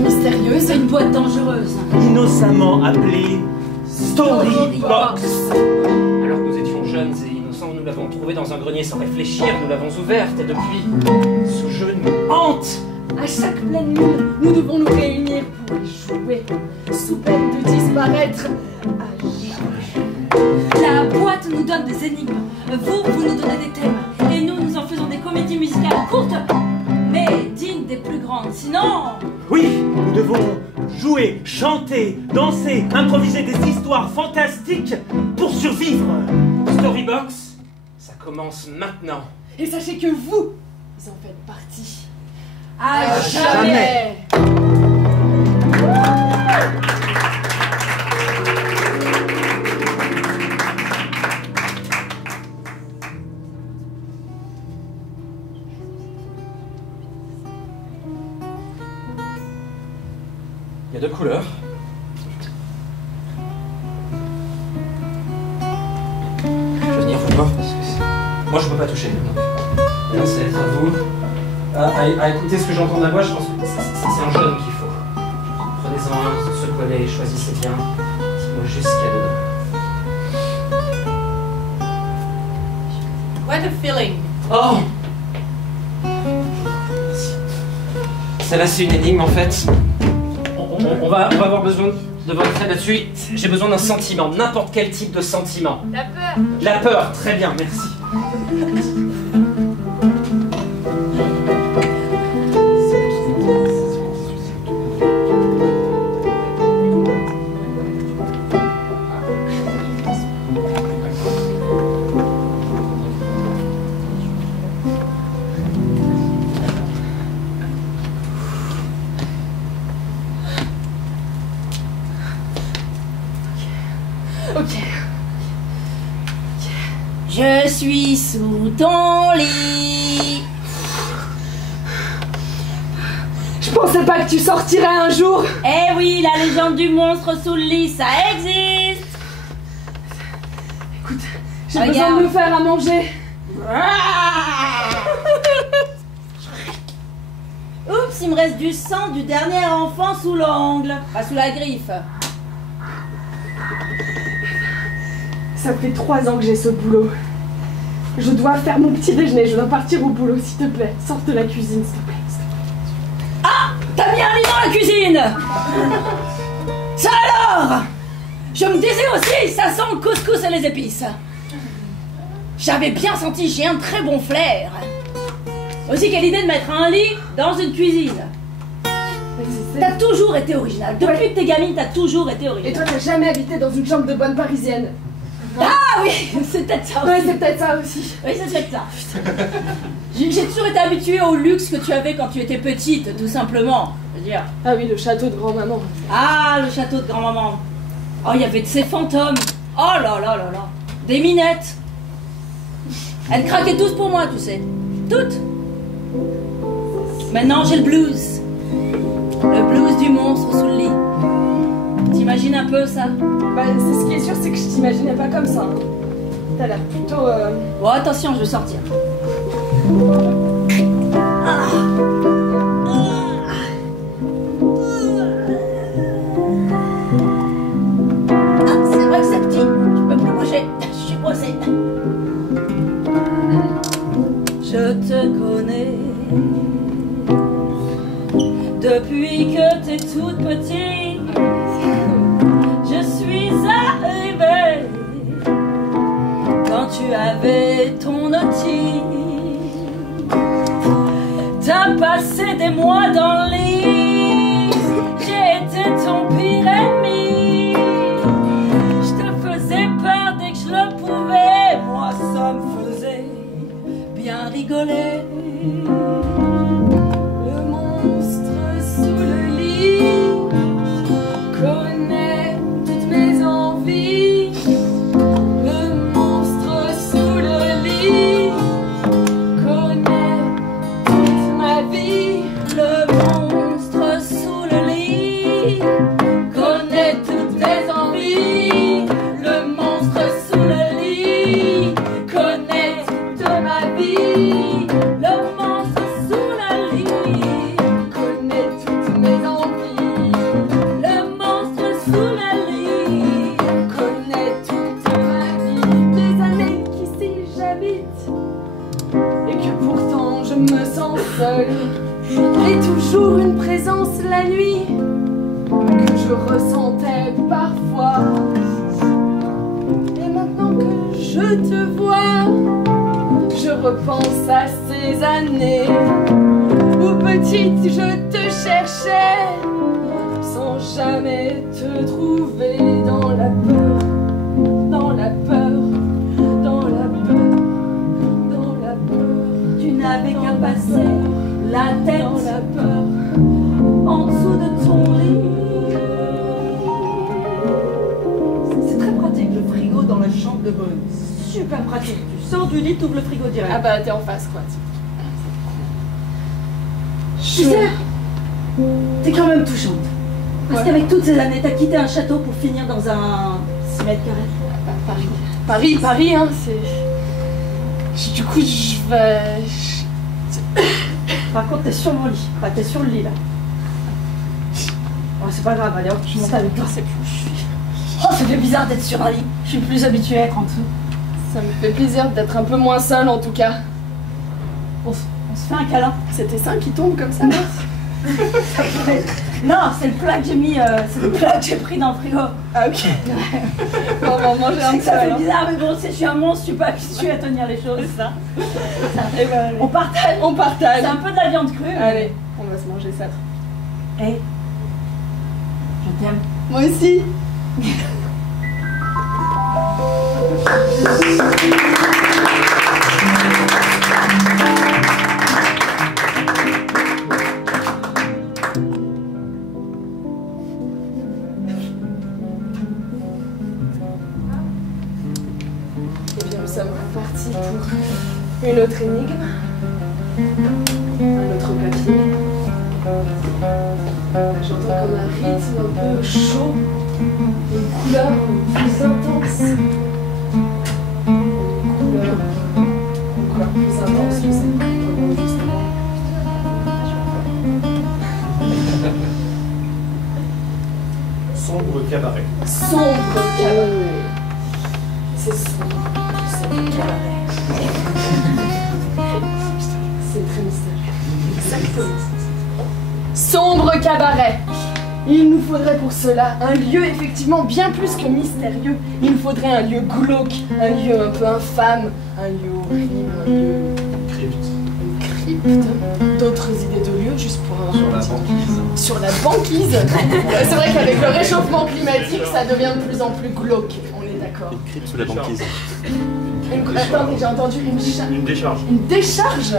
mystérieuse. C'est une boîte dangereuse. Innocemment appelée Storybox. Alors que nous étions jeunes et innocents, nous l'avons trouvée dans un grenier sans réfléchir, nous l'avons ouverte et depuis, ce jeu nous hante. À chaque pleine lune, nous devons nous réunir pour y jouer, sous peine de disparaître à jamais. La boîte nous donne des énigmes. Vous nous donnez des thèmes. Et nous en faisons des comédies musicales courtes, mais dignes des plus grandes. Sinon... Oui, nous devons jouer, chanter, danser, improviser des histoires fantastiques pour survivre. Storybox, ça commence maintenant. Et sachez que vous en faites partie. À jamais. Il y a deux couleurs. Je vais venir vous voir parce que moi je peux pas toucher. Là c'est à vous. À écouter ce que j'entends de la voix, je pense que c'est un jeune qu'il faut. Prenez-en un, secouez-les, choisissez bien. Dites-moi juste ce qu'il y a dedans. What a feeling. Oh! Celle-là c'est une énigme en fait. On va avoir besoin de votre aide là-dessus. J'ai besoin d'un sentiment, n'importe quel type de sentiment. La peur. La peur, très bien, merci. Je suis sous ton lit. Je pensais pas que tu sortirais un jour. Eh oui, la légende du monstre sous le lit, ça existe. Écoute, j'ai Regarde. besoin de me faire à manger. Oups, il me reste du sang du dernier enfant sous l'ongle. Pas sous la griffe. Ça fait 3 ans que j'ai ce boulot. Je dois faire mon petit déjeuner, je dois partir au boulot, s'il te plaît. Sors de la cuisine, s'il te plaît. Ah, t'as mis un lit dans la cuisine. Ça alors? Je me disais aussi, ça sent le couscous et les épices. J'avais bien senti, j'ai un très bon flair. Aussi, quelle idée de mettre un lit dans une cuisine. T'as toujours été original. Depuis que t'es gamine, t'as toujours été Et original. toi, t'as jamais habité dans une chambre de bonne parisienne. Ah oui, c'est peut-être ça aussi. Ouais, c'est peut-être ça aussi. Oui, c'est peut-être ça. J'ai toujours été habituée au luxe que tu avais quand tu étais petite, tout simplement. Je veux dire. Ah oui, le château de grand-maman. Ah, le château de grand-maman. Oh, il y avait de ces fantômes. Oh là là là là. Des minettes. Elles craquaient tous pour moi, tu sais. Toutes. Maintenant, j'ai le blues. Le blues du monstre sous le lit. T'imagines un peu ça? Bah, ce qui est sûr, c'est que je t'imaginais pas comme ça. Hein. T'as l'air plutôt... Bon, attention, je vais sortir. Ah. Ah, c'est vrai que c'est petit. Je peux plus bouger. Je suis coincée. Je te connais depuis que t'es toute petite. Je suis arrivée quand tu avais ton outil. T'as passé des mois dans le lit. J'ai été ton pire ennemi. Je te faisais peur dès que je le pouvais. Moi, ça me faisait bien rigoler. Le monstre sous le lit connaît toutes mes envies. Le monstre sous le lit connaît toute ma vie. Le monde la nuit que je ressentais parfois. Et maintenant que je te vois, je repense à ces années où petite je te cherchais sans jamais te trouver dans la peur, dans la peur, dans la peur, dans la peur. Tu n'avais qu'à passer la tête dans la peur, en dessous de ton lit. C'est très pratique le frigo dans la chambre de bonne. Super pratique. Tu sors du lit, tu ouvres le frigo direct. ah bah t'es en face quoi. Tu sais, t'es quand même touchante. Parce Ouais. qu'avec toutes ces années, t'as quitté un château pour finir dans un 6 mètres carrés. Paris, hein, c'est... Du coup, je vais... Par contre, t'es sur mon lit. Enfin, t'es sur le lit là. Oh, c'est pas grave, allez hop, je monte avec toi. Je sais plus où je suis. Oh, ça fait bizarre d'être sur un lit. Je suis plus habituée à être en dessous. Ça me fait plaisir d'être un peu moins seule en tout cas. On se fait un câlin. C'est tes seins qui tombent comme ça là? Non, c'est le plat que j'ai mis, c'est le plat que j'ai pris dans le frigo. Ah ok. Bon, on va manger un peu Ça fait alors. bizarre, mais bon, je suis un monstre, je suis pas habituée à tenir les choses, ça. Eh ben, allez. On partage. On partage. C'est un peu de la viande crue. Allez, on va se manger ça. Hey, je t'aime. Moi aussi. Eh bien, nous sommes repartis pour une autre énigme, un autre papier. J'entends comme un rythme un peu chaud, une couleur plus intense. Une couleur plus intense que celle qu'on voit juste avant. Sombre cabaret. Sombre cabaret. C'est sombre, c'est cabaret. C'est très mystérieux. Exactement. Sombre cabaret. Il nous faudrait pour cela un lieu effectivement bien plus que mystérieux. Il nous faudrait un lieu glauque, un lieu un peu infâme, un lieu horrible, un lieu... Crypte. Une crypte. D'autres idées de lieux juste pour un... Sur la banquise. Sur la banquise. C'est vrai qu'avec le réchauffement climatique, ça devient de plus en plus glauque. On est d'accord. Une crypte sous la banquise. Attendez, j'ai entendu une charge. Une décharge. Une décharge.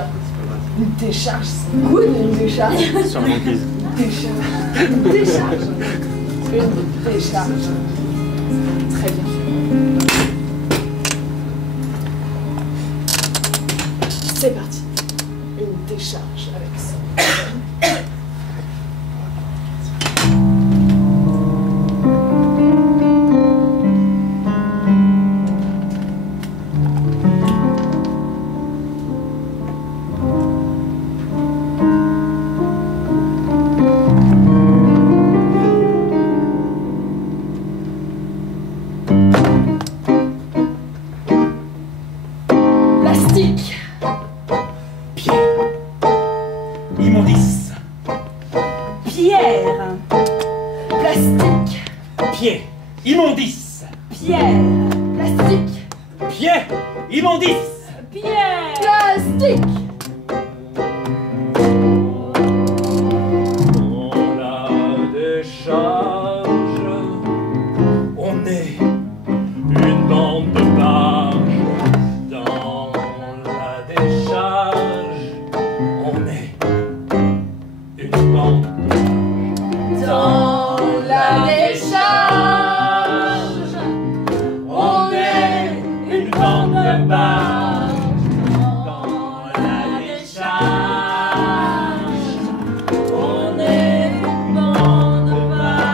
Une décharge, c'est good, une décharge. Sur la banquise. Décharge. Une décharge. Une décharge. Très bien. C'est parti. Une décharge avec ça. Plastique. Pierre. Immondice. Pierre. Plastique. Pied. Immondice. Pierre. Plastique. Pied. Immondice. Pierre. Plastique. On la décharge. On est une bande de barges. Dans la décharge. On est une bande de Dans la décharge. On est une bande de barges. Dans la décharge. On est une bande de barges.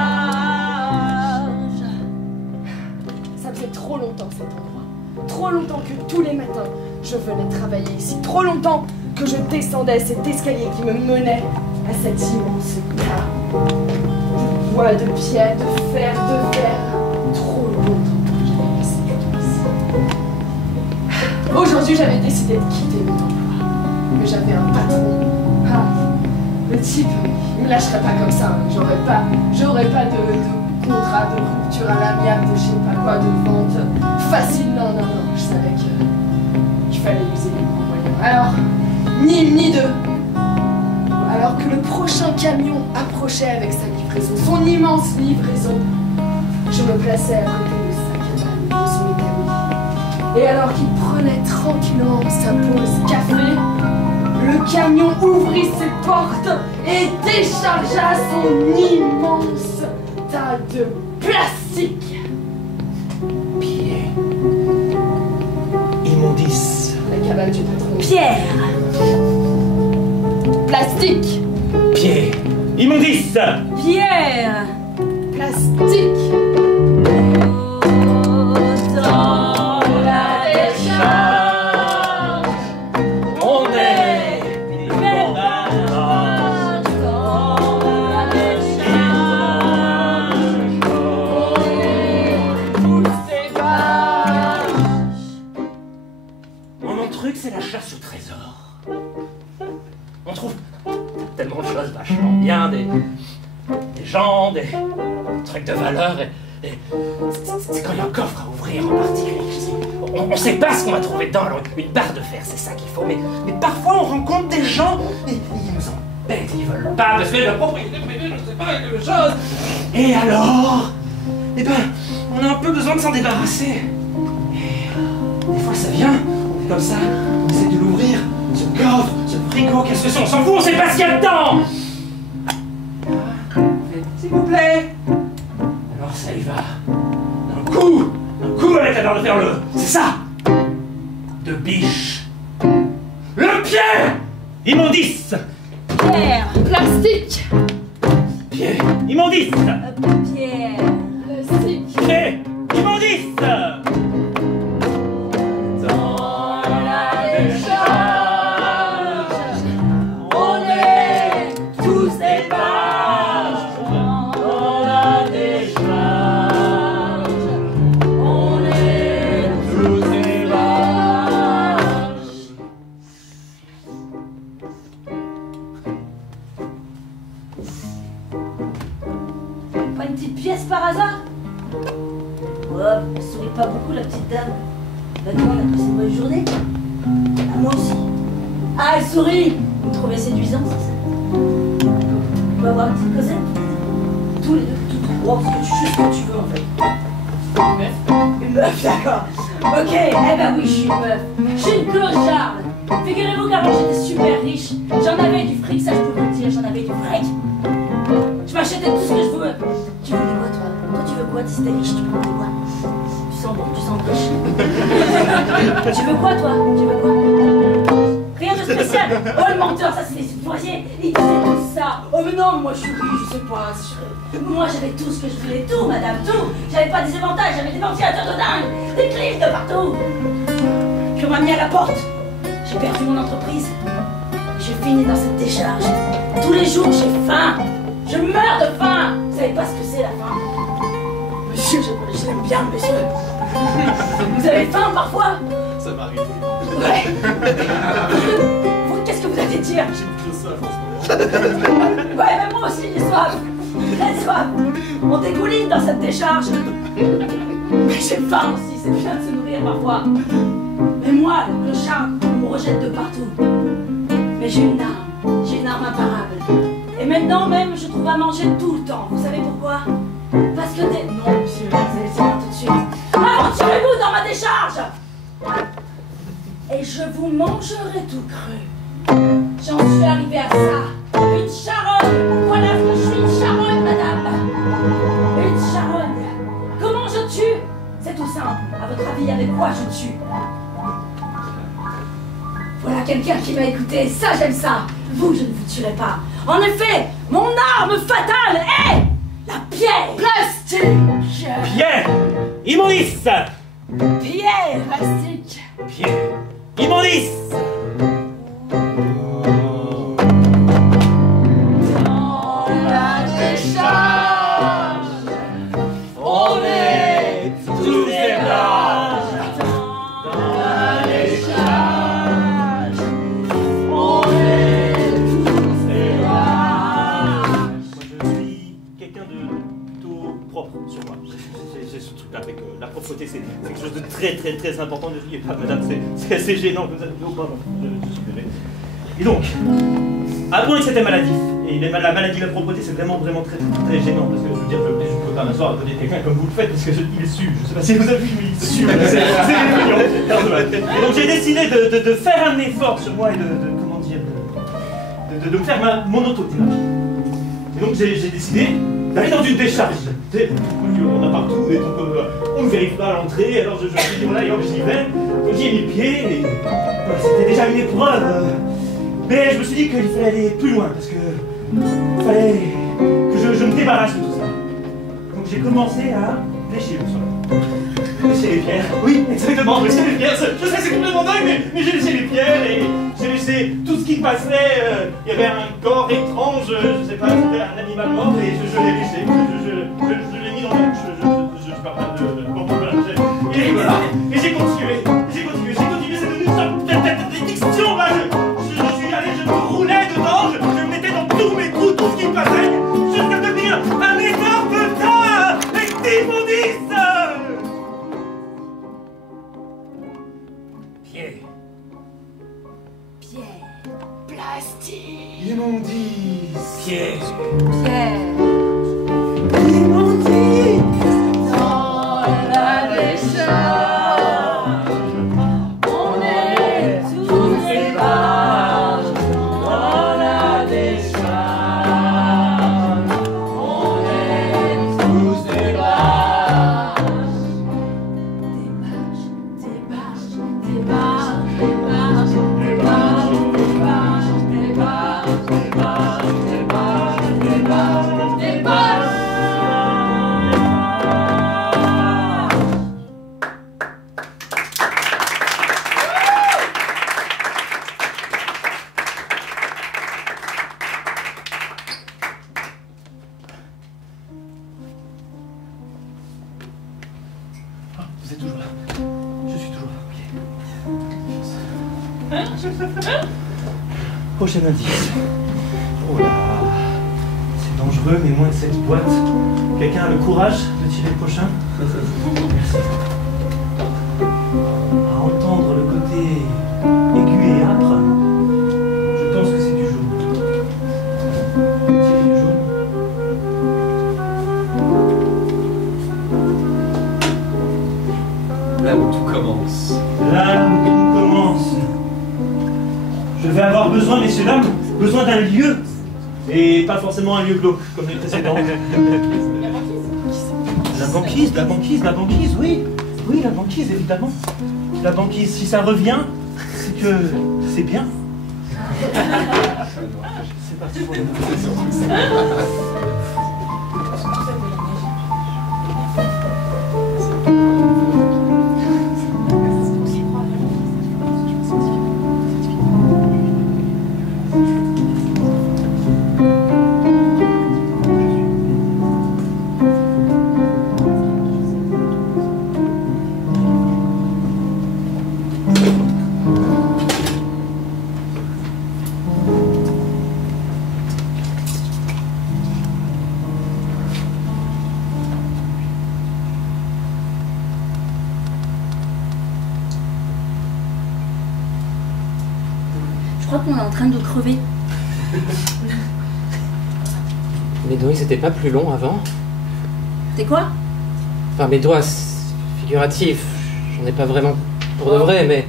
Ça faisait trop longtemps cet endroit. Trop longtemps que tous les matins, je venais travailler ici. Trop longtemps que je descendais cet escalier qui me menait à cet immense tas de bois, de pierre, de fer, de verre. Trop longtemps que j'avais passé du temps ici. Aujourd'hui, j'avais décidé de quitter mon emploi. Mais j'avais un patron. Ah, Le type, il me lâcherait pas comme ça. J'aurais pas de contrat de rupture à l'amiable, de je sais pas quoi, de vente facile. Non, non, non. Je savais qu'il fallait user les bons moyens. Alors, ni une ni deux. Alors que le prochain camion approchait avec sa livraison, son immense livraison, je me plaçais à côté de sa cabane, de son établi. Et alors qu'il prenait tranquillement sa pause café, le camion ouvrit ses portes et déchargea son immense tas de plastique. Pierre. Immondice. La cabane du patron. Pierre. Plastique. Pierre. Immondice. Pierre. Plastique. Dans la décharge, On est même pas dans la décharge, On est tous des vaches. Mon truc, c'est la chasse au trésor. On trouve tellement de choses vachement bien, des gens, des trucs de valeur, et c'est quand il y a un coffre à ouvrir en particulier. On sait pas ce qu'on va trouver dedans, alors une barre de fer, c'est ça qu'il faut, mais parfois on rencontre des gens, et ils nous embêtent, ils veulent pas, parce que le propriétaire privé, je sais pas, quelque chose. Et alors, eh ben, on a un peu besoin de s'en débarrasser. Et des fois ça vient, on est comme ça, on essaie de l'ouvrir, ce coffre, ce frigo, qu'est-ce que c'est, on s'en fout, on sait pas ce qu'il y a dedans. S'il vous plaît. Alors ça y va. Un coup avec la barre de fer, c'est ça. De biche. Le pied. Immondice. Pierre. Plastique. Pied. Immondice. Pierre. Plastique. Pied. Immondice. Dans la décharge, on est tous des vaches. Dans la décharge, on est tous des vaches. Pas une petite pièce par hasard? Ouais, elle sourit pas beaucoup la petite dame. Maintenant, on a passé une bonne journée. Ah, moi aussi. Ah, elle sourit. Vous me trouvez séduisant, c'est ça? On peut avoir une petite causette? Tous les deux, tous trois, parce que tu sais ce que tu veux en fait. Une meuf? Une meuf, d'accord. Ok, eh ben oui, je suis une meuf. Je suis une clocharde. Figurez-vous qu'avant j'étais super riche. J'en avais du fric, ça je peux vous le dire, j'en avais du fric. Je m'achetais tout ce que je veux. Tu veux quoi toi? Toi tu veux quoi? Si t'es riche, tu veux quoi? Tu sens bon, tu sens riche. Tu veux quoi toi? Tu veux quoi? Rien de spécial. Oh le menteur, ça c'est les voisiers. Il disait tout ça. Oh mais non, moi je suis riche, je sais pas. Moi j'avais tout ce que je voulais, tout madame, tout. J'avais pas des éventails, j'avais des ventilateurs de dingue, des clips de partout. Puis on m'a mis à la porte. J'ai perdu mon entreprise. J'ai fini dans cette décharge. Tous les jours j'ai faim. Je meurs de faim. Vous savez pas ce que c'est la faim? Monsieur, je l'aime bien, monsieur. Vous avez faim parfois? Ça m'arrive. Ouais. Vous, qu'est-ce que vous allez dire? J'ai plus soif en ce moment. Ouais, même moi aussi, j'ai soif. Très soif. On dégouline dans cette décharge. Mais j'ai faim aussi, c'est bien de se nourrir parfois. Mais moi, le clochard, on me rejette de partout. Mais j'ai une arme imparable. Et maintenant même, je trouve à manger tout le temps. Vous savez pourquoi? Parce que des... Non, monsieur, vous allez voir tout de suite. Aventurez-vous dans ma décharge! Et je vous mangerai tout cru. J'en suis arrivée à ça. Une charogne. Voilà ce que je suis, une charogne, madame. Une charogne. Comment je tue? C'est tout simple. À votre avis, avec quoi je tue? Voilà quelqu'un qui m'a écouté. Ça, j'aime ça. Vous, je ne vous tuerai pas. En effet, mon arme fatale est la pierre. Plastique. Pierre. Immondice. Pierre. Plastique. Pierre. Immondice. Dans la décharge, on est tous des vaches. Dans la décharge, on est tous des vaches. que la propreté c'est quelque chose de très important. Ne riez pas, madame, c'est assez gênant. Oh, pardon, je suis désolé. Et donc, avouons que c'était maladif. Et la maladie de la propreté, c'est vraiment très gênant. Parce que je veux dire, je ne peux pas m'asseoir à côté de quelqu'un comme vous le faites, parce qu'il sue. Je ne sais pas si vous avez vu, mais il sue. C'est effrayant. Et donc j'ai décidé de faire un effort sur moi et de me faire mon autothérapie. Et donc j'ai décidé d'aller dans une décharge. On a partout, et donc on ne vérifie pas à l'entrée, alors je dis voilà, et hop, j'y vais. Donc j'y ai mis le pied, et voilà, c'était déjà une épreuve. Mais je me suis dit qu'il fallait aller plus loin, parce que il fallait que je me débarrasse de tout ça. Donc j'ai commencé à lécher le sol. Lécher les pierres. Oui, exactement, lécher les pierres. Je sais, c'est complètement dingue, mais j'ai léché les pierres et j'ai laissé tout ce qui passait. Il y avait un corps étrange, je sais pas, c'était un animal mort et je l'ai léché. Je l'ai mis dans la bouche. Je parle pas de et voilà. Et j'ai continué, c'est devenu une sorte d'addiction là. Je suis allé, je me roulais dedans, je me mettais dans tous mes trous, tout ce qui passait, jusqu'à devenir un énorme tas d'immondices. Pierre, plastique. Immondices. Pierre. Immondices dans la décharge. On est tous des barges dans la décharge. On est tous des barges. Des barges, des barges, des barges, des barges, des barges, des barges, des barges, des barges, des barges, des barges. Vous êtes toujours là. Je suis toujours là. Ok. Prochain indice. Oh là. C'est dangereux, mais moins de cette boîte. Quelqu'un a le courage de tirer le prochain? Merci. À entendre le côté aigu et âpre, je pense que c'est du jaune. Tirez du jaune. Là où tout commence. Là où tout commence. Je vais avoir besoin, messieurs, dames, besoin d'un lieu. Et pas forcément un lieu glauque, comme les précédents. La banquise, oui. Oui, la banquise, évidemment. La banquise, si ça revient, c'est que c'est bien. C'est parti pour le Je crois qu'on est en train de crever. Mes doigts, ils étaient pas plus longs avant? T'es quoi? Enfin, mes doigts, figuratifs, j'en ai pas vraiment pour de vrai, mais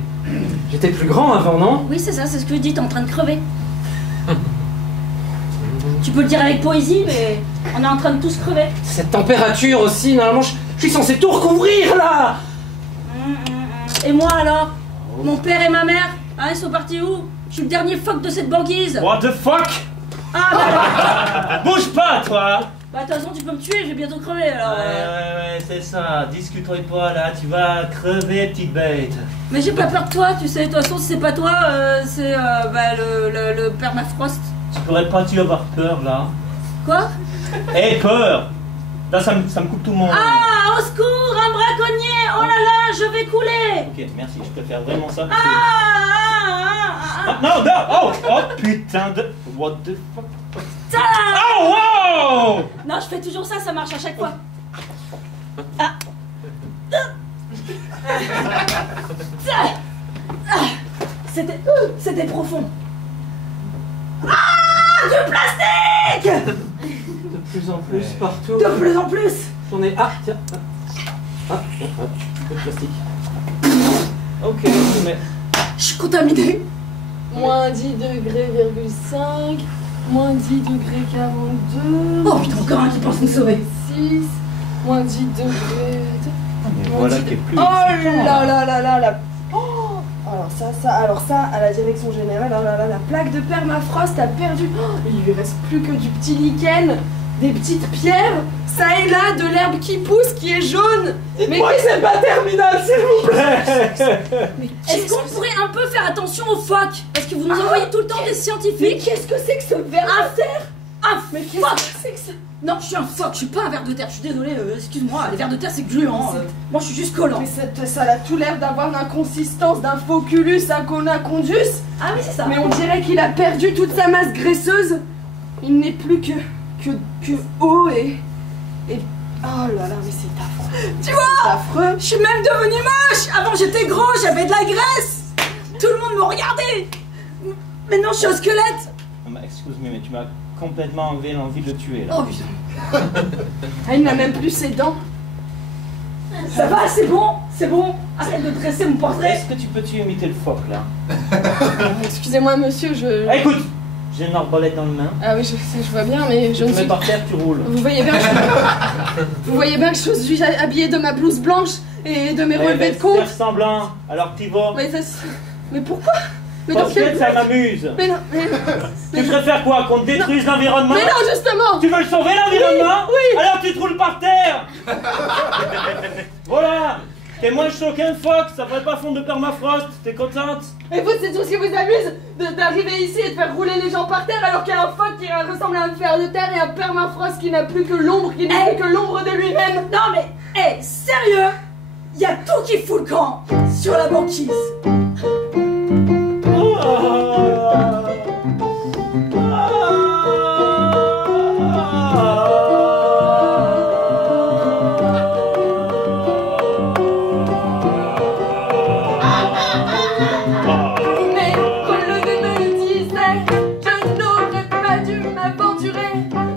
j'étais plus grand avant, non? Oui, c'est ça, c'est ce que je dis, t'es en train de crever. Tu peux le dire avec poésie, mais on est en train de tous crever. Cette température aussi, normalement, je suis censé tout recouvrir, là! Et moi alors? Mon père et ma mère, hein, ils sont partis où? Je suis le dernier phoque de cette banquise. What the fuck? Ah bah Bouge pas, toi! bah de toute façon tu peux me tuer, je vais bientôt crever alors. Ouais, c'est ça. Discute-toi pas là, tu vas crever, petite bête. Mais j'ai pas peur de toi, tu sais, de toute façon si c'est pas toi, c'est bah, le permafrost. Tu pourrais pas tu avoir peur là? Quoi? Eh, peur! Là, ça me coupe tout mon... Ah, au secours, un braconnier! Oh là là, je vais couler! Ok, merci, je préfère vraiment ça. Ah, Non, non! Oh putain de... What the fuck? Tada! Oh, wow! Non, je fais toujours ça, ça marche à chaque fois. Ah. C'était profond. Ah, du plastique! De plus en plus partout. De plus en plus. J'en ai. Ah, tiens. Ah, un peu de plastique. Ok, mais. Je suis contaminée. Moins 10 degrés, 5, moins 10 degrés 42. Oh putain, encore un qui pense nous sauver. 6, moins 10 degrés. Mais voilà qui est plus. Oh là là là là là. Oh, alors ça, à la direction générale, oh là là, la plaque de permafrost a perdu. Oh, il lui reste plus que du petit lichen, des petites pierres, ça et là, de l'herbe qui pousse, qui est jaune. Mais Moi, c'est pas terminal, s'il vous plaît. Mais Est-ce qu'on pourrait un peu faire attention aux phoques? Parce que vous nous envoyez tout le temps des Mais scientifiques. qu'est-ce que c'est que ce ver de terre? Mais Qu'est-ce que c'est que ça? Non, je suis un phoque, je suis pas un ver de terre, je suis désolée, excuse-moi, les vers de terre c'est gluant. Moi je suis juste collant. Mais ça a tout l'air d'avoir la consistance d'un Foculus aconacondus. Ah oui, c'est ça. Mais on dirait qu'il a perdu toute sa masse graisseuse. Il n'est plus que eau et... Oh là là, mais c'est affreux. Tu vois, C'est affreux. je suis même devenue moche. Avant j'étais gros, j'avais de la graisse. Tout le monde me regardait. Maintenant je suis un squelette. Excuse-moi, mais tu m'as complètement enlevé l'envie de le tuer là. Oh putain. Ah, il n'a même plus ses dents. Ça va, c'est bon. Arrête de dresser mon portrait. Est-ce que tu peux imiter le phoque là? Excusez-moi, monsieur, Ah, écoute, j'ai une arbalète dans le main. Ah oui, je vois bien, mais je Tu ne te mets suis... par terre, tu roules. Vous voyez bien que vous voyez bien que je suis habillée de ma blouse blanche et de mes relevés de compte. Faire semblant, alors t'y vas. Mais pourquoi? Mais Parce quel que ça but? m'amuse. Mais non, Tu préfères quoi? Qu'on te détruise l'environnement? mais non, justement. Tu veux le sauver l'environnement? Oui. Alors tu te roules par terre. Voilà. T'es moins chaud qu'un phoque, ça ferait pas fondre de permafrost. T'es contente? Et vous, c'est tout ce qui vous amuse d'arriver ici et de faire rouler les gens par terre alors qu'il y a un phoque qui ressemble à un fer de terre et un permafrost qui n'a plus que l'ombre, qui n'est plus que l'ombre de lui-même. Non mais, sérieux, y a tout qui fout le camp sur la banquise. Mais Colombe me disait, je n'aurais pas dû m'aventurer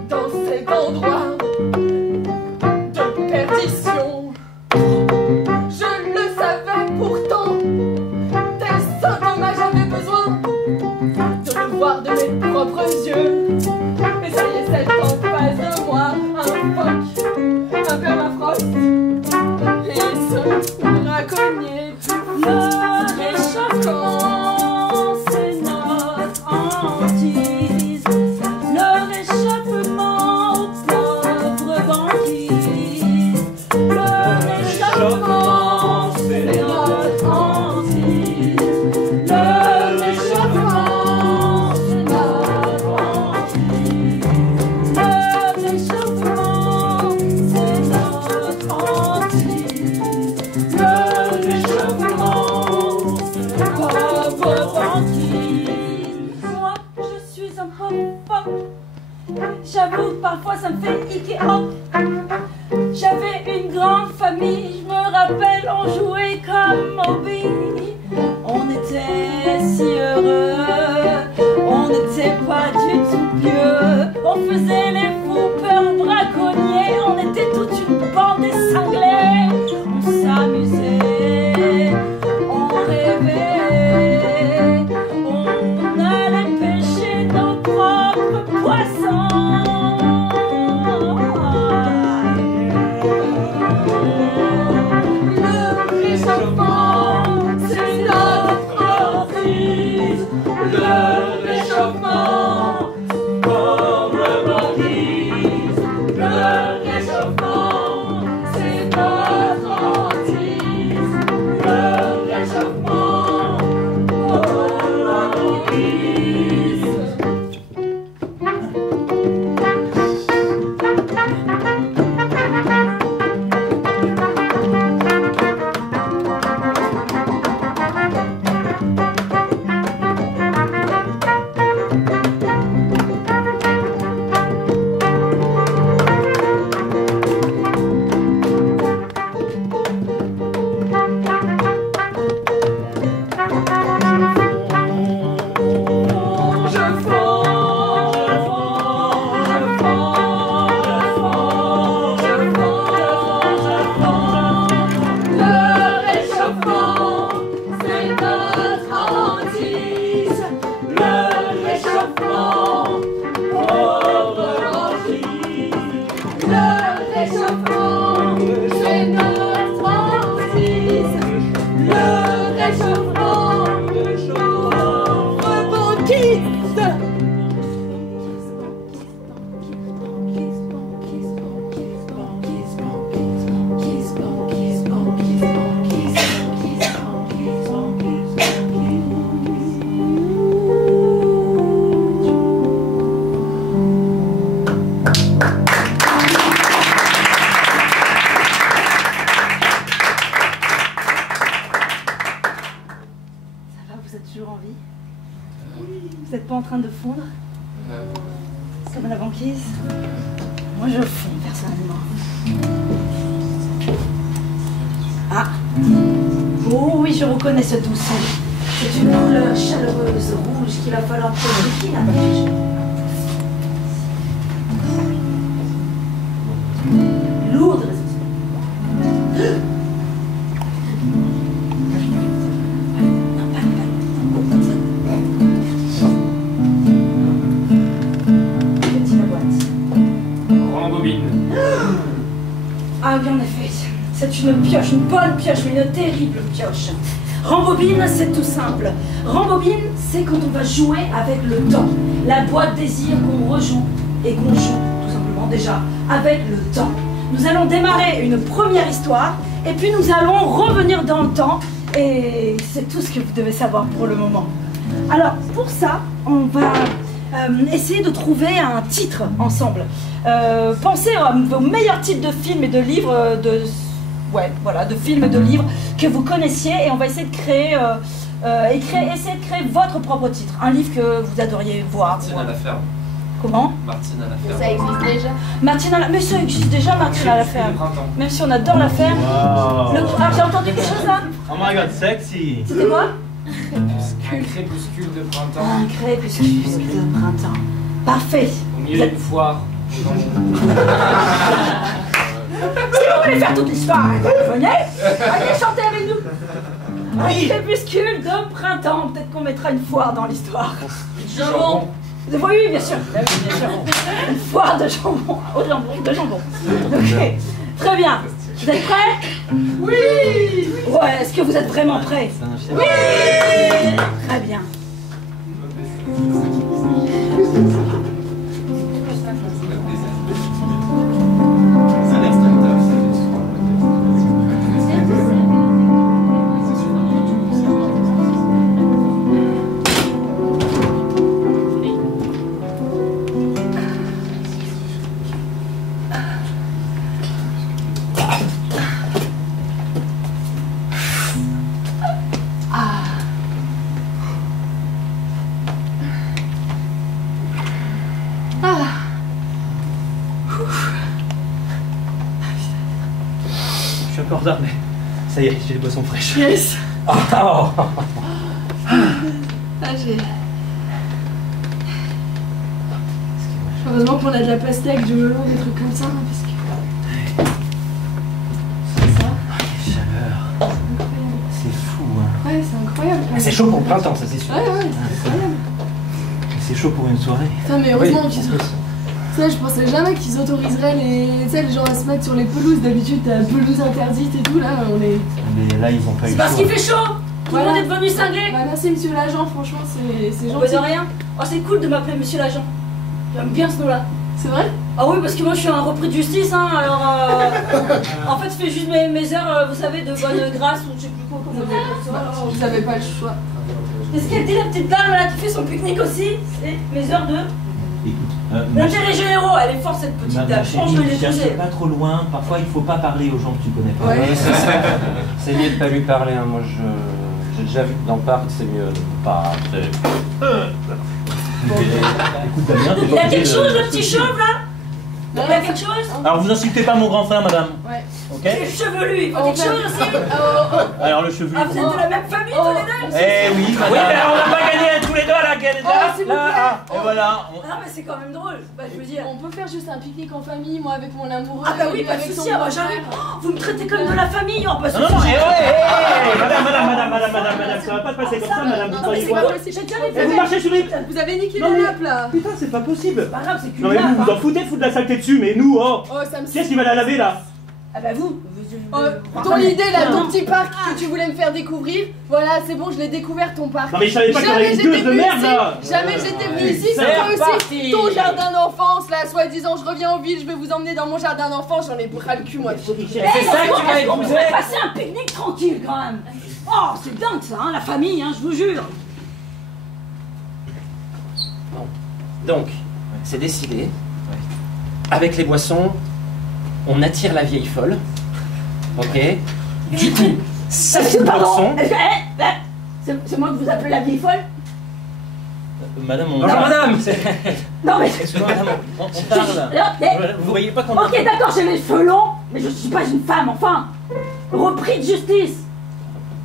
dans cet endroit de perdition. Je le savais pourtant, tel Saint-Thomas j'avais besoin de le voir de mes propres yeux. Mais ça y est, c'est en face de moi, un phoque, un permafrost, et ce braconnier. Le réchauffement, c'est notre hantise. Le réchauffement aux pauvres banquises. Le réchauffement, c'est notre hantise. Le réchauffement, c'est notre hantise. Le réchauffement, c'est notre hantise. Le réchauffement, pauvre banquise. Moi, je suis un pauvre phoque. J'avoue que parfois ça me fait hic et hoc. J'avais une grande famille, je me rappelle, on jouait comme Moby. On était si heureux, on n'était pas du tout pieux. On faisait les fous, peur braconniers, on était toute une bande de cinglés. On s'amusait, on rêvait, on allait pêcher nos propres poissons. Le réchauffement, Le réchauffement, c'est notre hantise. Le réchauffement, rebondisse. Vous êtes toujours en vie? Vous n'êtes pas en train de fondre? Comme la banquise? Moi je fonds personnellement. Ah! Oh oui, je reconnais ce doux son. C'est une couleur chaleureuse rouge qu'il va falloir purifier la neige. Lourde responsabilité. Ah oui, en effet, c'est une pioche, une bonne pioche, mais une terrible pioche. Rembobine, c'est tout simple. Rembobine, c'est quand on va jouer avec le temps. La boîte désir qu'on rejoue et qu'on joue, tout simplement déjà, avec le temps. Nous allons démarrer une première histoire, et puis nous allons revenir dans le temps, et c'est tout ce que vous devez savoir pour le moment. Alors, pour ça, on va essayer de trouver un titre ensemble. Pensez aux meilleurs titres de films et de livres, de films et de livres que vous connaissiez, et on va essayer de créer, essayer de créer votre propre titre, un livre que vous adoriez voir. Martine à la ferme. Comment? Martine à la ferme. Ça existe déjà. Martine à la... Mais ça existe déjà, Martine à la ferme. Même si on adore la ferme. Wow. Ah, j'ai entendu quelque chose là? Oh my god, sexy. C'était quoi? Un crépuscule de printemps. Un crépuscule de printemps. Parfait. Au milieu d'une foire. Si vous voulez faire toute l'histoire, venez, allez chanter avec nous. Un crépuscule de printemps. Peut-être qu'on mettra une foire dans l'histoire. Jambon. Oui, bien sûr. Bien sûr. Une foire de jambon. Au jambon, de jambon. Ok. Très bien. Vous êtes prêts? Oui. Ouais, est-ce que vous êtes vraiment prêts? Oui. Très bien. Je suis un peu en retard, mais ça y est, j'ai les boissons fraîches. Yes. Oh. Ah, j'ai... Heureusement qu'on a de la pastèque, du melon, des trucs comme ça, hein, parce que... C'est ça. Quelle chaleur. C'est fou, hein. Ouais, c'est incroyable. Ah, c'est chaud pour le printemps, ça c'est sûr. Ouais, c'est incroyable. C'est chaud pour une soirée. Putain, mais heureusement qu'ils ont... Ça, je pensais jamais qu'ils autoriseraient les gens à se mettre sur les pelouses. D'habitude, t'as pelouse interdite et tout, là, on est... Mais là, ils ont pas eu C'est le parce choix. qu'il fait chaud. Tout le monde est devenu cinglé. Bah, merci, monsieur l'agent, franchement, c'est Vous gentil. de rien. Oh, c'est cool de m'appeler monsieur l'agent. J'aime bien ce nom-là. C'est vrai? Ah oui, parce que moi je suis un repris de justice, hein, alors en fait je fais juste mes heures, vous savez, de bonne grâce ou je sais plus quoi, comment on appelle ça. Vous avez pas le choix. Qu'est-ce qu'elle dit la petite dame là qui fait son pique-nique aussi? C'est mes heures de... Écoute, L'intérêt généraux, elle est forte cette petite dame, franchement je l'ai cherche touchée. pas trop loin. Parfois, il faut pas parler aux gens que tu connais pas. Ouais. Essayez de pas lui parler, hein. Moi j'ai déjà vu que dans le parc c'est mieux de pas. Écoute, Damien, t'es Il y pas a obligé quelque de- chose le petit chauve là? Il y a quelque chose? Alors, vous insultez pas mon grand frère, madame. Ouais. Ok? C'est chevelu, il faut Oh, quelque chose aussi? Alors, le chevelu. Ah vous êtes de la même famille tous les deux? Eh oui, madame. Oui, mais on n'a pas gagné un tous les deux à la gueule, Oh, s'il vous plaît. Et voilà. Ah, mais c'est quand même drôle. Bah, je veux dire. On peut faire juste un pique-nique en famille, moi avec mon amoureux. Ah, bah oui, lui pas de avec soucis, son ah, bah, beau-frère. j'arrive. Oh, vous me traitez comme de la famille. Oh, bah, Non, non, Madame, ça va pas se passer comme ça, madame, vous Non, mais croyez c'est quoi? pas possible. J'ai déjà les Et vous marchez sur les... Vous avez niqué Non, la mais- nappe là. Putain, c'est pas possible. C'est pas grave, c'est qu'une Non mais nappe, vous vous en hein. foutez de foutre de la saleté dessus, mais nous, oh, Oh, ça me qui est-ce qui va la laver là? Ah, bah, vous. Oh, ton idée là, ton petit parc que tu voulais me faire découvrir, voilà, c'est bon, je l'ai découvert ton parc. Non mais je savais pas qu'il y aurait une j'étais gueuse de venue merde ici, là. jamais j'étais venue ici, c'est c'est toi reparti. aussi. Ton jardin d'enfance là, soi-disant, je reviens en ville, je vais vous emmener dans mon jardin d'enfance, j'en ai ras le cul moi. C'est ça que tu m'as On épousé. pourrait passer un pique-nique tranquille quand même. Oh, c'est dingue ça, hein, la famille, hein, je vous jure. Donc, c'est décidé. Avec les boissons, on attire la vieille folle. Ok. Du coup, ça fout le Pardon, bourson. c'est moi que vous appelez la vieille folle? Madame, on Bonjour madame. Non mais... Excusez-moi, madame, on parle. Vous voyez pas qu'on a... Ok, d'accord, j'ai les cheveux longs, mais je suis pas une femme, enfin. Repris de justice.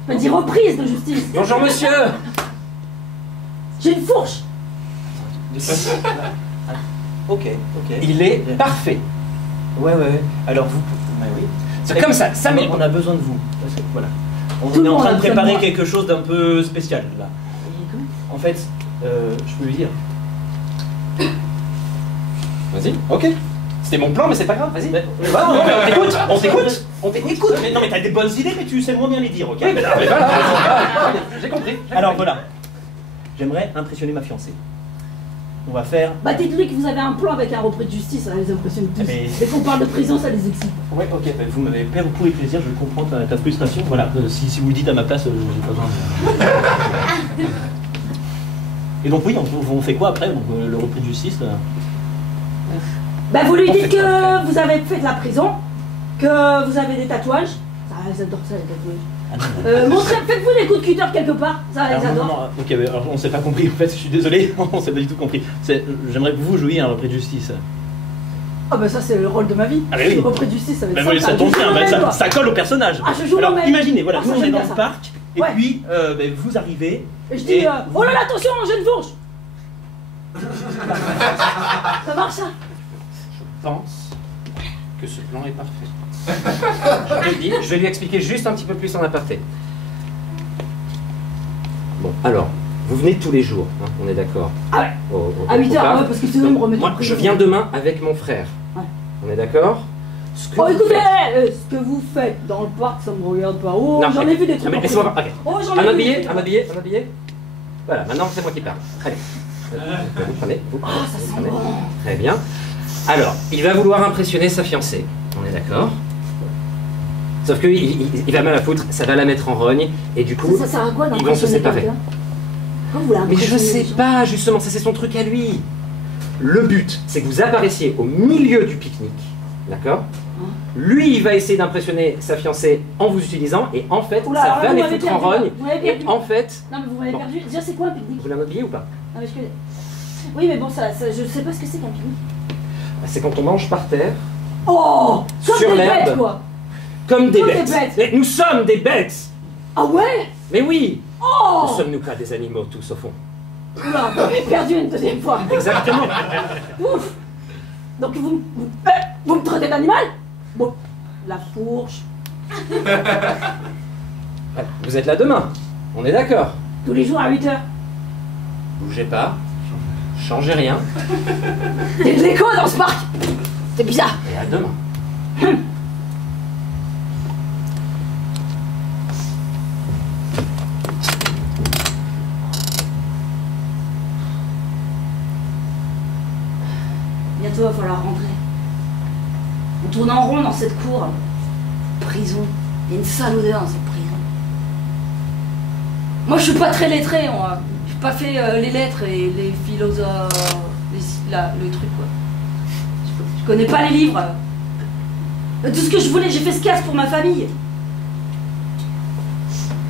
Je peux dire reprise de justice. Bonjour monsieur. J'ai une fourche. Ok. Il est parfait. Ouais. Alors vous... Ouais, oui. C'est comme ça, ça met. On a besoin de vous. Parce que, voilà. Tout On le est en monde train a de besoin de préparer moi. quelque chose d'un peu spécial, là. En fait, je peux lui dire. Vas-y. Ok. C'était mon plan, mais c'est pas grave. Vas-y. Voilà, Non, mais on t'écoute. On t'écoute. On t'écoute. Écoute, mais non mais t'as des bonnes idées, mais tu sais moins bien les dire, ok? Oui, mais là, mais voilà. J'ai compris. Alors voilà. J'aimerais impressionner ma fiancée. On va faire... Bah dites-lui que vous avez un plan avec un repris de justice, ça les impressionne tous. Mais- Dès qu'on parle de prison, ça les excite. Ouais, ok, bah, vous m'avez fait beaucoup de plaisir, je comprends ta frustration. Voilà, si vous le dites à ma place, j'ai pas besoin de... Et donc oui, on fait quoi après? Donc, le repris de justice Bah vous lui On dites fait que vous avez fait de la prison, que vous avez des tatouages. Ça, ils adorent ça, les tatouages. Faites-vous des coups de cutter quelque part, ça Alors, les adore. non, ok, mais alors, on s'est pas compris, en fait, je suis désolé, on s'est pas du tout compris. J'aimerais que vous jouiez un repris de justice. Ah bah ça c'est le rôle de ma vie. Ah, mais oui. Le repris de justice, ça va être Bah, oui, ça tombe bien, bah, ça colle au personnage. Ah, je joue Alors moi-même. imaginez, voilà, Ah, nous ça, on est j'aime dans bien le ça. parc, et Ouais. puis vous arrivez, Et je dis, et oh là là, attention, j'ai une fourche. Ça marche ça? Je pense que ce plan est parfait. Je te dis, je vais lui expliquer juste un petit peu plus en aparté. Bon, alors, vous venez tous les jours, hein, on est d'accord? Ah ouais. À 8 au heures, parc. ouais, parce que sinon ils me remettent en Moi, prison. je viens demain avec mon frère. Ouais. On est d'accord? Ce que Oh vous écoutez, faites- ce que vous faites dans le parc, ça me regarde pas. Oh, Non, j'en mais- ai vu des non, trucs. mais en laissez-moi prison. voir. Ok. Oh, j'en Un ai vu. habillé, des trucs. un habillé, un habillé. Voilà, maintenant c'est moi qui parle. Allez. Vous prenez, vous prenez, ça vous sent prenez. bon. Très bien. Alors, il va vouloir impressionner sa fiancée. On est d'accord? Sauf que il va mal à foutre, ça va la mettre en rogne, et du coup, Ça sert à quoi ils vont se d'impressionner séparer. quelqu'un? Pourquoi vous Mais je l'impressionnez? sais pas, justement, ça c'est son truc à lui. Le but, c'est que vous apparaissiez au milieu du pique-nique, d'accord? Lui, il va essayer d'impressionner sa fiancée en vous utilisant, et en fait, Oula, ça alors là, va vous les m'avez foutre en perdu, rogne. vous m'avez Et perdu. en fait, Non mais vous m'avez Bon. perdu. Déjà c'est quoi un pique-nique? vous l'avez habillé ou pas? Non mais je connais. Oui mais bon ça je sais pas ce que c'est qu'un pique-nique. C'est quand on mange par terre, Oh, comme Sur des l'herbe. bêtes quoi. comme des Comme des bêtes. bêtes. Mais nous sommes des bêtes. Ah ouais? Mais oui, ne Oh. sommes-nous pas des animaux tous au fond? Oula, vous m'avez perdu une deuxième fois. Exactement. Ouf. Donc vous me traitez d'animal? Bon, la fourche. Vous êtes là demain, on est d'accord? Tous les jours à 8 heures. Bougez pas, changez rien, Il y a de l'écho dans ce parc. C'est bizarre. et à demain. Bientôt va falloir rentrer. On tourne en rond dans cette cour. Prison. Il y a une sale odeur dans cette prison. Moi je suis pas très lettré, moi. J'ai pas fait les lettres et les philosophes, le truc quoi. Je connais pas les livres. Tout ce que je voulais, j'ai fait ce casse pour ma famille.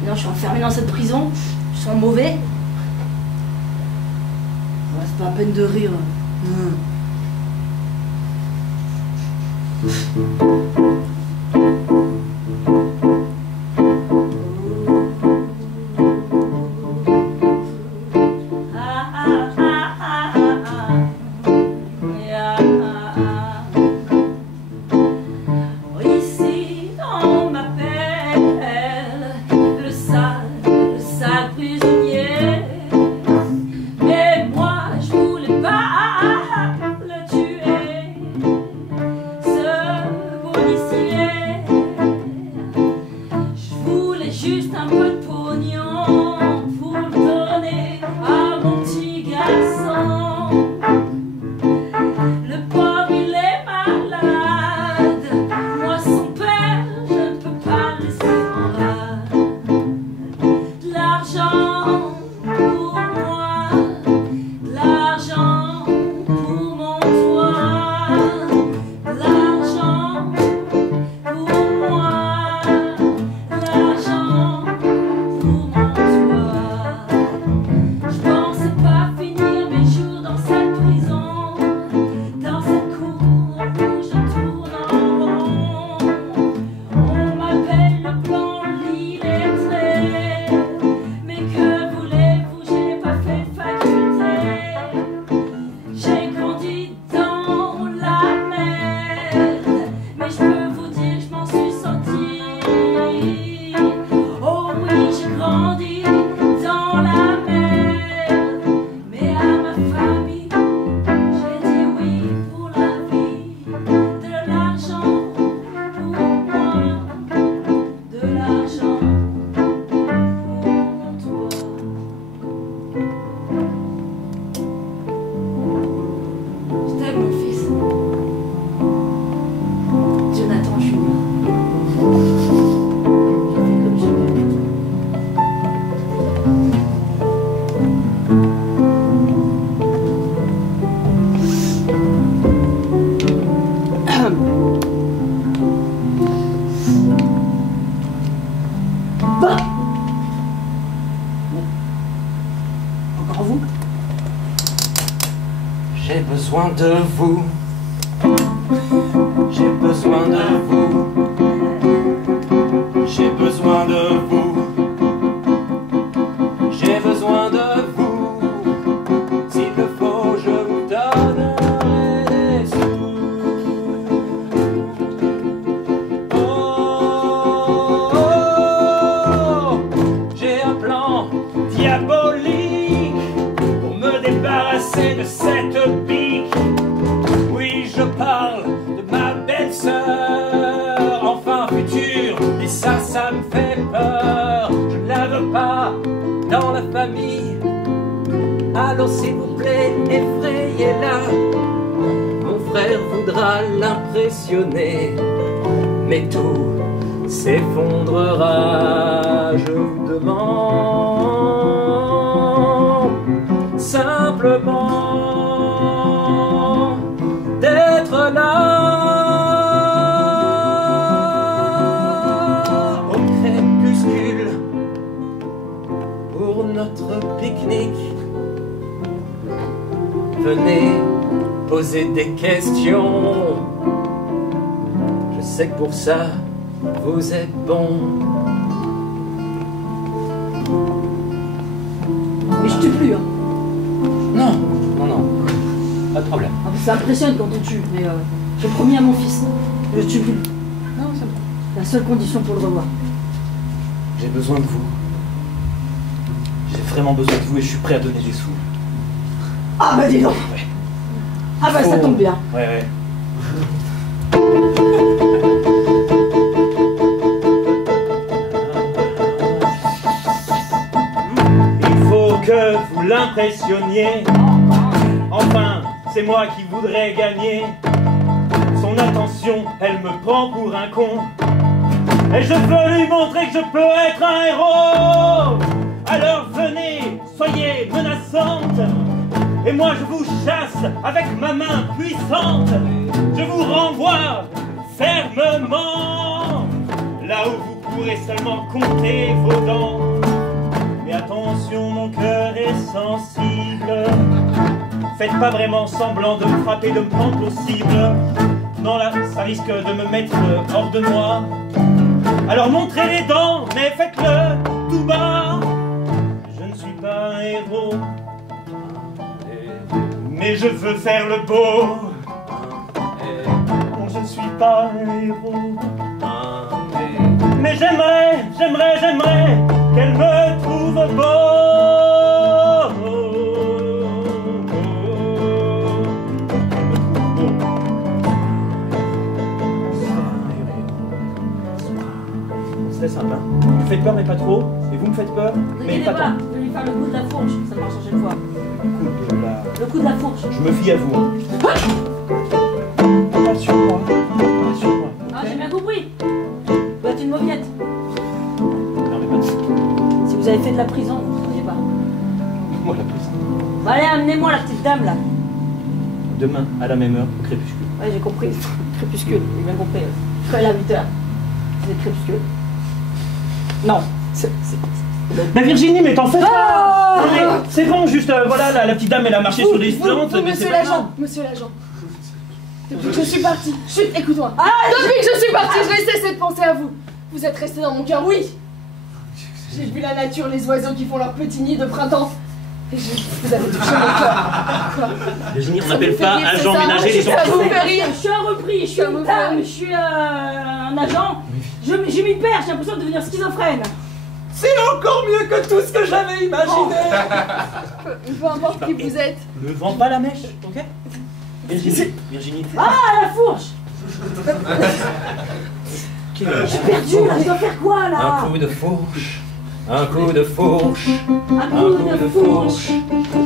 Non, je suis enfermé dans cette prison. Je sens mauvais. Ouais, c'est pas à peine de rire. policier. Je voulais juste un peu de pognon pour le donner à mon petit garçon. Le pauvre il est malade, moi son père je ne peux pas le laisser en rade. De l'argent pour moi, de l'argent pour mon toit, de l'argent pour moi, de l'argent pour mon toit. Je pensais pas finir mes jours dans cette prison, dans cette cour où je tourne en rond. On m'appelle le blanc, l'illettré, mais que voulez-vous, j'ai pas fait de faculté. J'ai grandi dans la merde, mais je peux vous dire que je m'en suis sortie. Oh oui, j'ai grandi dans la merde, mais à ma famille, j'ai dit oui pour la vie. De l'argent pour moi, de l'argent pour mon toit. Je t'aime mon fils. Jonathan Julien. Je fais comme je veux. Bah. Encore vous? J'ai besoin de vous. J'ai besoin de vous. J'ai besoin de vous. J'ai besoin de vous. S'il le faut, je vous donnerai des sous. Oh, oh, oh. J'ai un plan diabolique pour me débarrasser de cette pique. Oui, je parle de ma belle-sœur, enfin future, et ça me fait peur. Je la veux pas dans la famille. Alors s'il vous plaît, effrayez-la. Mon frère voudra l'impressionner, mais tout s'effondrera. Je vous demande simplement d'être là au crépuscule pour notre pique-nique. Venez poser des questions. Je sais que pour ça vous êtes bon. Mais je tue plus, hein. Non, non, non, pas de problème. Ah, ça impressionne quand on tue, mais j'ai promis à mon fils. Je tue plus. Non, c'est bon. La seule condition pour le revoir. J'ai besoin de vous. J'ai vraiment besoin de vous et je suis prêt à donner des sous. Ah bah dis donc. Ouais. Ah bah ça tombe bien. Ouais, ouais. Il faut que vous l'impressionniez. Enfin, c'est moi qui voudrais gagner son attention. Elle me prend pour un con. Et je veux lui montrer que je peux être un héros. Alors venez, soyez menaçante. Et moi je vous chasse avec ma main puissante. Je vous renvoie fermement là où vous pourrez seulement compter vos dents. Mais attention, mon cœur est sensible. Faites pas vraiment semblant de me frapper, de me prendre pour cible. Non là, ça risque de me mettre hors de moi. Alors montrez les dents, mais faites-le tout bas. Je ne suis pas un héros, mais je veux faire le beau. Non, je ne suis pas un héros, mais j'aimerais qu'elle me trouve beau. très simple. Hein. Vous me faites peur, mais pas trop. Et vous me faites peur, Ne mais inquiétez pas pas, tant. je vais lui faire le coup de la fourche, ça marche à chaque fois. Écoute, Le coup de la fourche. je me fie à vous. Hein. Pas sur moi. Pas sur moi. Ah, j'ai bien compris. Vous êtes une mauviette. Non, mais pas de... Si vous avez fait de la prison, vous ne sauriez pas. Moi la prison. Bah, allez, amenez-moi la petite dame là. Demain, à la même heure, au crépuscule. Ouais, j'ai compris. Crépuscule, j'ai bien compris. Je serai là à 8h. C'est crépuscule. Non, c'est... Mais Virginie, mais t'en fais pas. Ah Non, mais c'est bon, juste, voilà, la petite dame, elle a marché sur des plantes, mais c'est Monsieur pas grave. l'agent, monsieur l'agent. Depuis que je suis partie, chut, écoute-moi. Ah, Depuis que je suis partie, je n'ai cessé de penser à vous. Vous êtes resté dans mon cœur, oui. J'ai vu la nature, les oiseaux qui font leur petit nid de printemps. Et vous avez touché mon cœur. Quoi? Virginie, on Ça n'appelle vous fait pas rire, c'est agent ça? ménager les gens Ça qui vous font. fait rire? je suis un repris, je suis Ça vous une fait dame, rire? je suis un agent. Je m'y perds, j'ai l'impression de devenir schizophrène. C'est encore mieux que tout ce que j'avais imaginé. Peu importe qui vous êtes. Ne vends pas la mèche, ok? Virginie. Ah, la fourche. J'ai perdu là, je dois faire quoi là? Un coup de fourche, un coup de fourche, Un coup de fourche.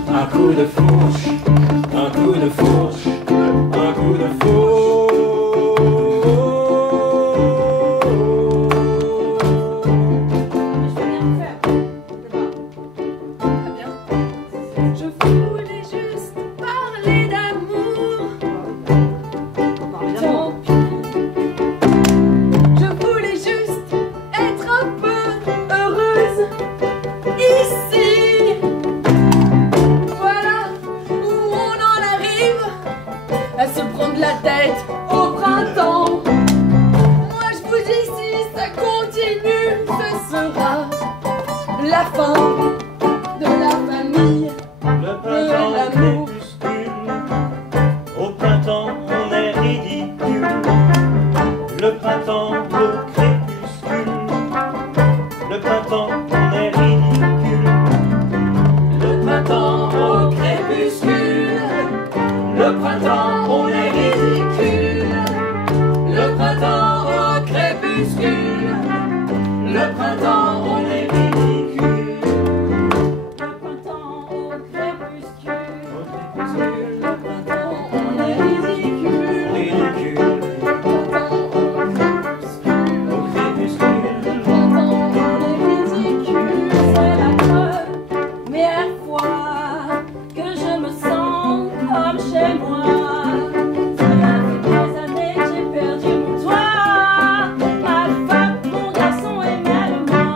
un coup de fourche, un coup de fourche, un coup de Je vais rien faire. Très bien. Je voulais juste parler d'amour. Tant pis. Je voulais juste être un peu heureuse ici. Voilà où on en arrive à se prendre la tête au printemps. Moi je vous dis si ça continue, ce sera la fin de la famille. Le printemps au crépuscule. Au printemps, on est ridicule. Le printemps au crépuscule. Le printemps, on est ridicule. Le printemps au crépuscule. Le printemps, on est ridicule. Le printemps au crépuscule. Le printemps, on est ridicule. Le printemps au crépuscule. Au crépuscule. Le printemps, on est ridicule. Ridicule. Le printemps, Au crépuscule. le printemps, on est ridicule. C'est la première fois que je me sens comme chez moi. Cela fait des années que j'ai perdu mon toit. Ma femme, mon garçon et même moi.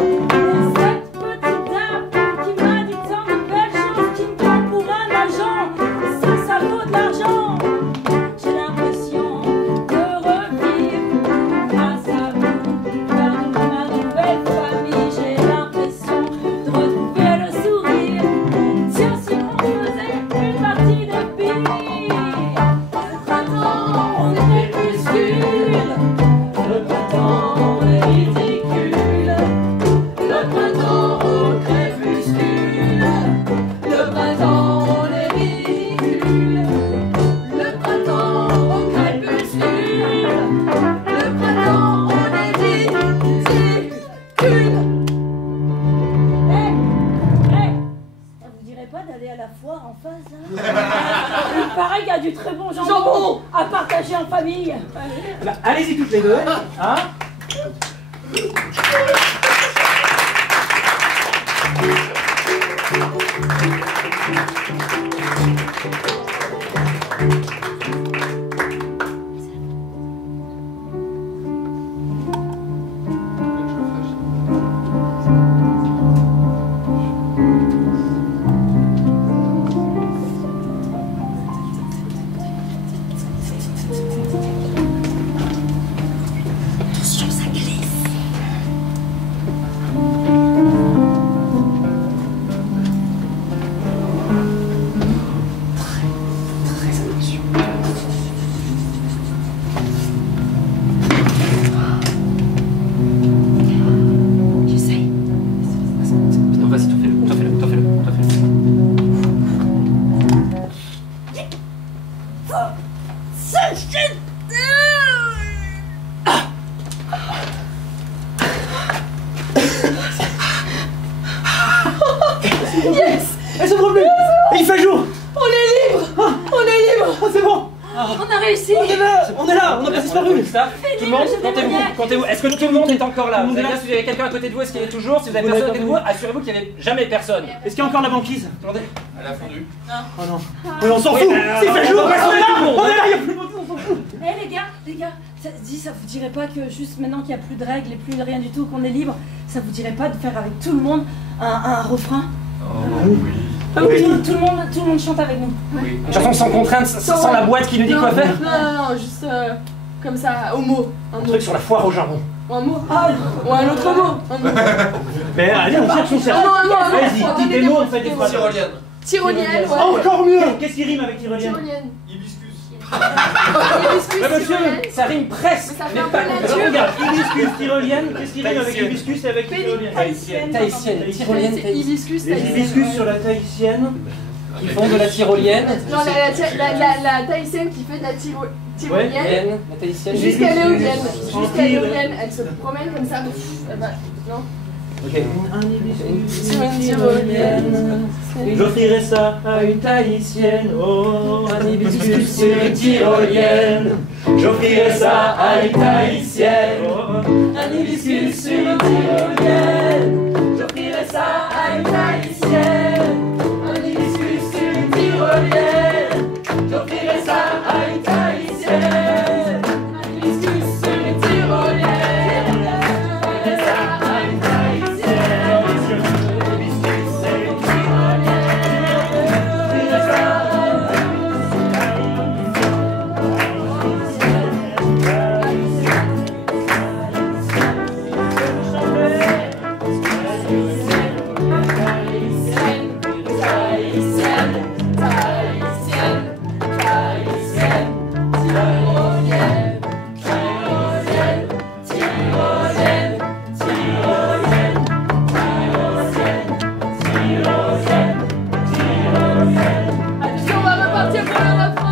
Et cette petite dame qui m'a dit tant de belles choses, qui me prend pour un agent, ça vaut de l'argent. J'ai l'impression de revivre grâce à vous. Dans ma nouvelle famille, j'ai l'impression de retrouver le sourire. Tiens, si on faisait une partie de billes. Le printemps, on est crépuscule. Le printemps, on est ridicule. Le printemps au crépuscule. Le printemps, on est ridicule. Le printemps au crépuscule. Le printemps, on est ridicule. Ça vous dirait pas d'aller à la foire en face là? Il paraît qu'il y a du très bon jambon Jambon à partager en famille. Bah, allez-y toutes les deux, hein? Très attention. disparu. Ça, tout le monde, comptez-vous. Est-ce que tout le monde est encore là? Vous allez dire si vous avez quelqu'un à côté de vous, est-ce qu'il est toujours? Si vous avez personne à côté de vous, assurez-vous qu'il n'y avait jamais personne. Est-ce qu'il y a encore la banquise? Attendez. Elle a fondu. Oh non. Mais on s'en fout. S'il fait jour, on est là. On est là, il n'y a plus de moto, on s'en fout. Eh les gars, ça vous dirait pas que juste maintenant qu'il n'y a plus de règles et plus de rien du tout, qu'on est libre, ça vous dirait pas de faire avec tout le monde un refrain? Oh oui. Tout le monde chante avec nous. Oui. Une chanson sans contrainte, sans la boîte qui nous dit quoi faire? Non, juste comme ça, au mot. Un truc sur la foire au jambon. Ou un mot. Ou un autre mot. Un mot. Mais allez, on cherche son cerveau. Non. Vas-y, dis des mots, on fait des phrases. Tyrolienne. Tyrolienne, ouais. Encore mieux. Qu'est-ce qui rime avec tyrolienne? Tyrolienne. Hibiscus. Hibiscus, Mais monsieur, tyrolienne. ça rime presque. Mais ça fait Mais un pas peu complètement. nature. Regarde, hibiscus, tyrolienne. Qu'est-ce qui rime avec hibiscus et avec tyrolienne? Tahitienne, tyrolienne, C'est tahitienne. hibiscus, Les hibiscus sur la tahitienne. Qui font de la tyrolienne. Non, la tahitienne qui fait de la tyrolienne. La tahitienne. Jusqu'à l'éolienne. Elle se promène comme ça. Non. Ok. Sur une tyrolienne. J'offrirai ça à une tahitienne. Oh, un hibiscus sur une tyrolienne. J'offrirai ça à une tahitienne. Un hibiscus sur une tyrolienne. J'offrirai ça à une tahitienne. Un hibiscus sur une tyrolienne. J'offrirai ça à une tahitienne. Un hibiscus sur une tyrolienne. J'offrirai ça à une tahitienne. Un hibiscus sur une tyrolienne. J'offrirai ça à Attention, on va repartir pour le refrain.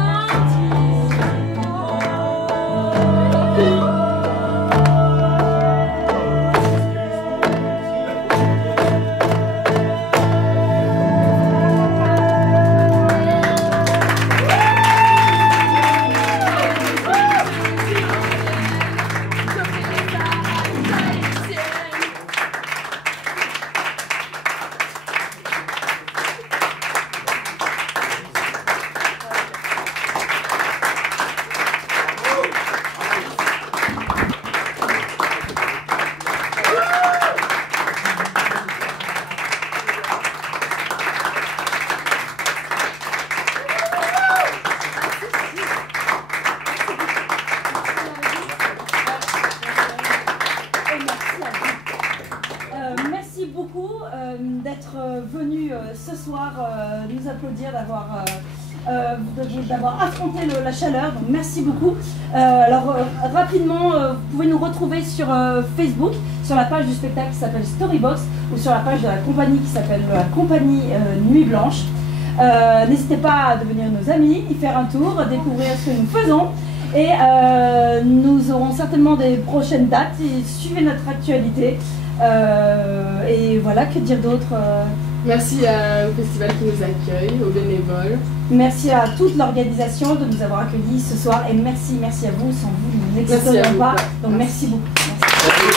Merci beaucoup d'être venu ce soir nous applaudir, d'avoir affronté la chaleur. Donc merci beaucoup. Alors rapidement, vous pouvez nous retrouver sur Facebook, sur la page du spectacle qui s'appelle Storybox ou sur la page de la compagnie qui s'appelle la compagnie Nuit Blanche. N'hésitez pas à devenir nos amis, y faire un tour, découvrir ce que nous faisons. Et nous aurons certainement des prochaines dates. Et suivez notre actualité. Et voilà, que dire d'autre Merci au festival qui nous accueille, aux bénévoles. Merci à toute l'organisation de nous avoir accueillis ce soir. Et merci à vous. Sans vous, nous n'existerions pas. Donc merci beaucoup. Merci.